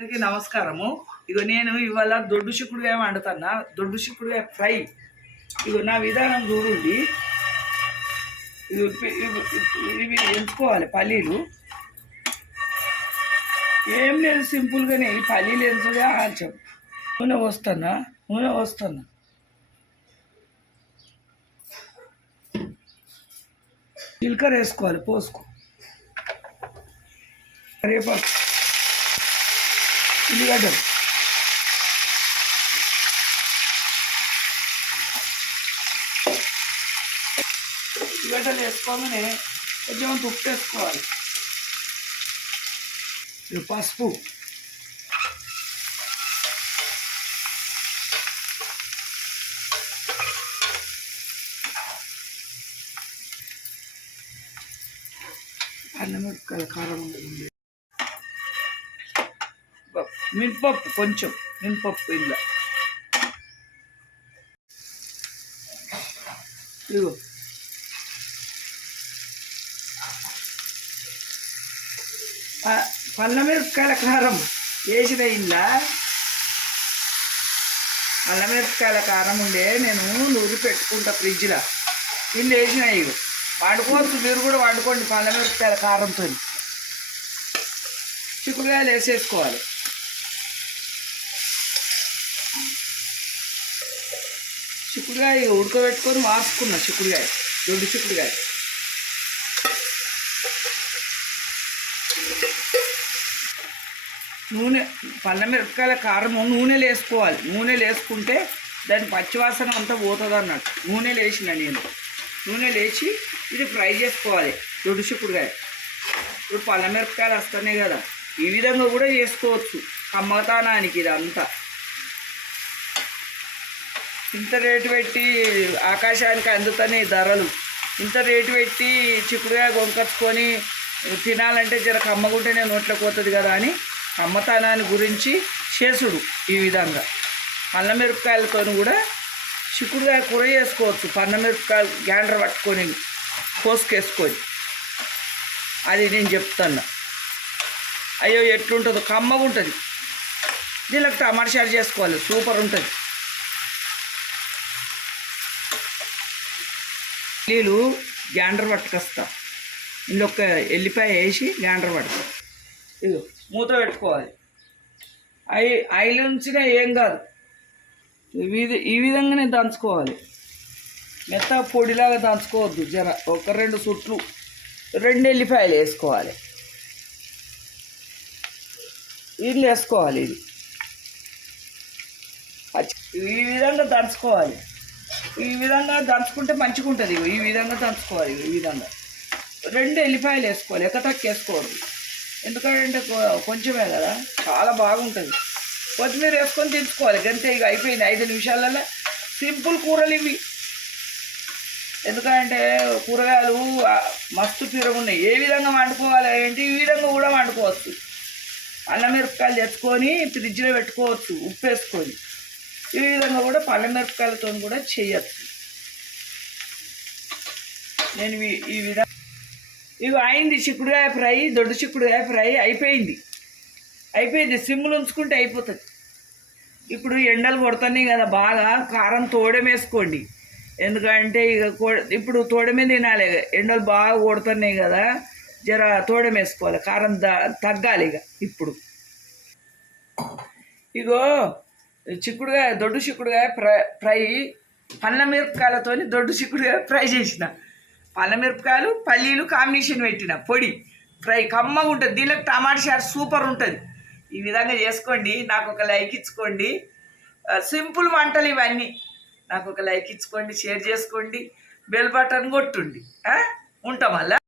అందరికీ నమస్కారము. ఇగో నేను ఇవాళ దొడ్డు చిక్కుడుగా వండుతున్నా. దొడ్డు చిక్కుడుగా ఫ్రై. ఇగో నా విధానం చూడండి. ఇవి ఎంచుకోవాలి పల్లీలు. ఏం లేదు సింపుల్గానే ఈ పల్లీలు ఎంచుగా ఆల్చాం నూనె వస్తున్నా నూనె వస్తున్నా జీలకర్ర వేసుకోవాలి పోసుకో. రేపాకు ఉల్లిగడ్డలు ఉల్లిగడ్డలు వేసుకోగానే కొంచెం ఉప్పు వేసుకోవాలి ఇది పసుపు అన్నం మిరపకాయల కారం ఉంటుంది మినపప్పు. కొంచెం మినపప్పు ఇందులో. ఇదిగో. పళ్ళ మిరపకాయల కారం వేసిన ఇంట్లో పళ్ళ మిరపకాయల కారం ఉండే నేను నూరి పెట్టుకుంటా ఫ్రిడ్జ్లో. ఇల్లు వేసిన ఇవి వాడుకోవచ్చు మీరు కూడా వాడుకోండి పళ్ళ మిరపకాయల కారంతో చిక్కుడుకాయలు వేసేసుకోవాలి. చిక్కుడుకాయ ఉడకబెట్టుకొని మార్చుకున్నా చిక్కుడుకాయ దొడ్డు చిక్కుడుకాయ. నూనె పళ్ళ మిరపకాయల కారము నూనెలు వేసుకోవాలి నూనెలు వేసుకుంటే దాని పచ్చివాసన అంతా పోతుంది అన్నట్టు. నూనె లేచిన నేను. నూనె లేచి ఇది ఫ్రై చేసుకోవాలి దొడ్డు చిక్కుడుకాయ. ఇప్పుడు పళ్ళ మిరపకాయలు వస్తున్నాయి కదా. ఈ విధంగా కూడా చేసుకోవచ్చు. కమ్మతానానికి ఇది అంతా ఇంత రేటు పెట్టి ఆకాశానికి అందుతున్నాయి ధరలు. ఇంత రేటు పెట్టి చిక్కుడుగా కొనుకొచ్చుకొని తినాలంటే జర కమ్మగుంటేనే నోట్లోకి పోతుంది కదా అని అమ్మతనాన్ని గురించి చేసుడు ఈ విధంగా. అల్ల మిరపకాయలతో కూడా చిక్కుడుకాయ కూర చేసుకోవచ్చు. పన్న మిరపకాయలు గ్యాండర్ పట్టుకొని కోసుకేసుకొని. అది నేను చెప్తాను అయ్యో ఎట్లుంటుందో కమ్మగా ఉంటుంది దీనికి టమాటా చేసుకోవాలి. సూపర్ ఉంటుంది. నీళ్ళు గ్యాండర్ పట్టుకొస్తా. ఇందులో ఒక ఎల్లిపాయ వేసి గ్యాండర్ పడతా. ఇది మూత పెట్టుకోవాలి. ఐ ఐలు ఉంచినా ఏం కాదు. ఈ ఈ విధంగానే దంచుకోవాలి. మెత్త పొడిలాగా దంచుకోవద్దు. జర ఒక రెండు సుట్లు రెండు ఎల్లిపాయలు వేసుకోవాలి. ఇది వేసుకోవాలి ఇది. ఈ విధంగా దంచుకోవాలి. ఈ విధంగా దంచుకుంటే మంచిగా ఉంటుంది ఇగో ఈ విధంగా దంచుకోవాలి ఈ విధంగా. రెండు ఎల్లిపాయలు వేసుకోవాలి ఎక్కతక్క వేసుకోవద్దు. ఎందుకంటే కొంచెమే కదా చాలా బాగుంటుంది. కొత్తిమీర వేసుకొని తెచ్చుకోవాలి గంతే ఇక అయిపోయింది ఐదు నిమిషాలలో సింపుల్ కూరలు ఇవి. ఎందుకంటే కూరగాయలు మస్తు ఉన్నాయి ఏ విధంగా వండుకోవాలి ఏంటి? ఈ విధంగా కూడా వండుకోవచ్చు. అల్లం మిరపకాయలు తెచ్చుకొని ఫ్రిడ్జ్లో పెట్టుకోవచ్చు ఉప్పు వేసుకొని. ఈ విధంగా కూడా పళ్ళ మిరపకాయలతో కూడా చేయొచ్చు. నేను ఈ- విధంగా ఇవి అయింది చిక్కుడుకాయ ఫ్రై దొడ్డు చిక్కుడుకాయ ఫ్రై అయిపోయింది. అయిపోయింది. సిమ్లు ఉంచుకుంటే అయిపోతుంది. ఇప్పుడు ఎండలు కొడుతున్నాయి కదా బాగా కారం తోడమేసుకోండి ఎందుకంటే ఇక ఇప్పుడు తోడమే తినాలి ఎండలు బాగా కొడుతున్నాయి కదా జర తోడమేసుకోవాలి కారం తగ్గాలి ఇక ఇప్పుడు. ఇగో చిక్కుడుగా దొడ్డు చిక్కుడుగా ఫ్రై ఫ్రై పళ్ళ మిరపకాయలతో దొడ్డు చిక్కుడుగా ఫ్రై చేసిన. పళ్ళ మిరపకాయలు పల్లీలు కాంబినేషన్ పెట్టిన. పొడి ఫ్రై కమ్మగా ఉంటుంది. దీనికి టమాటా చారు సూపర్ ఉంటుంది. ఈ విధంగా చేసుకోండి. నాకు ఒక లైక్ ఇచ్చుకోండి. సింపుల్ వంటలు ఇవన్నీ. నాకు ఒక లైక్ ఇచ్చుకోండి షేర్ చేసుకోండి. బెల్ బటన్ కొట్టుండి. ఉంటాం అలా?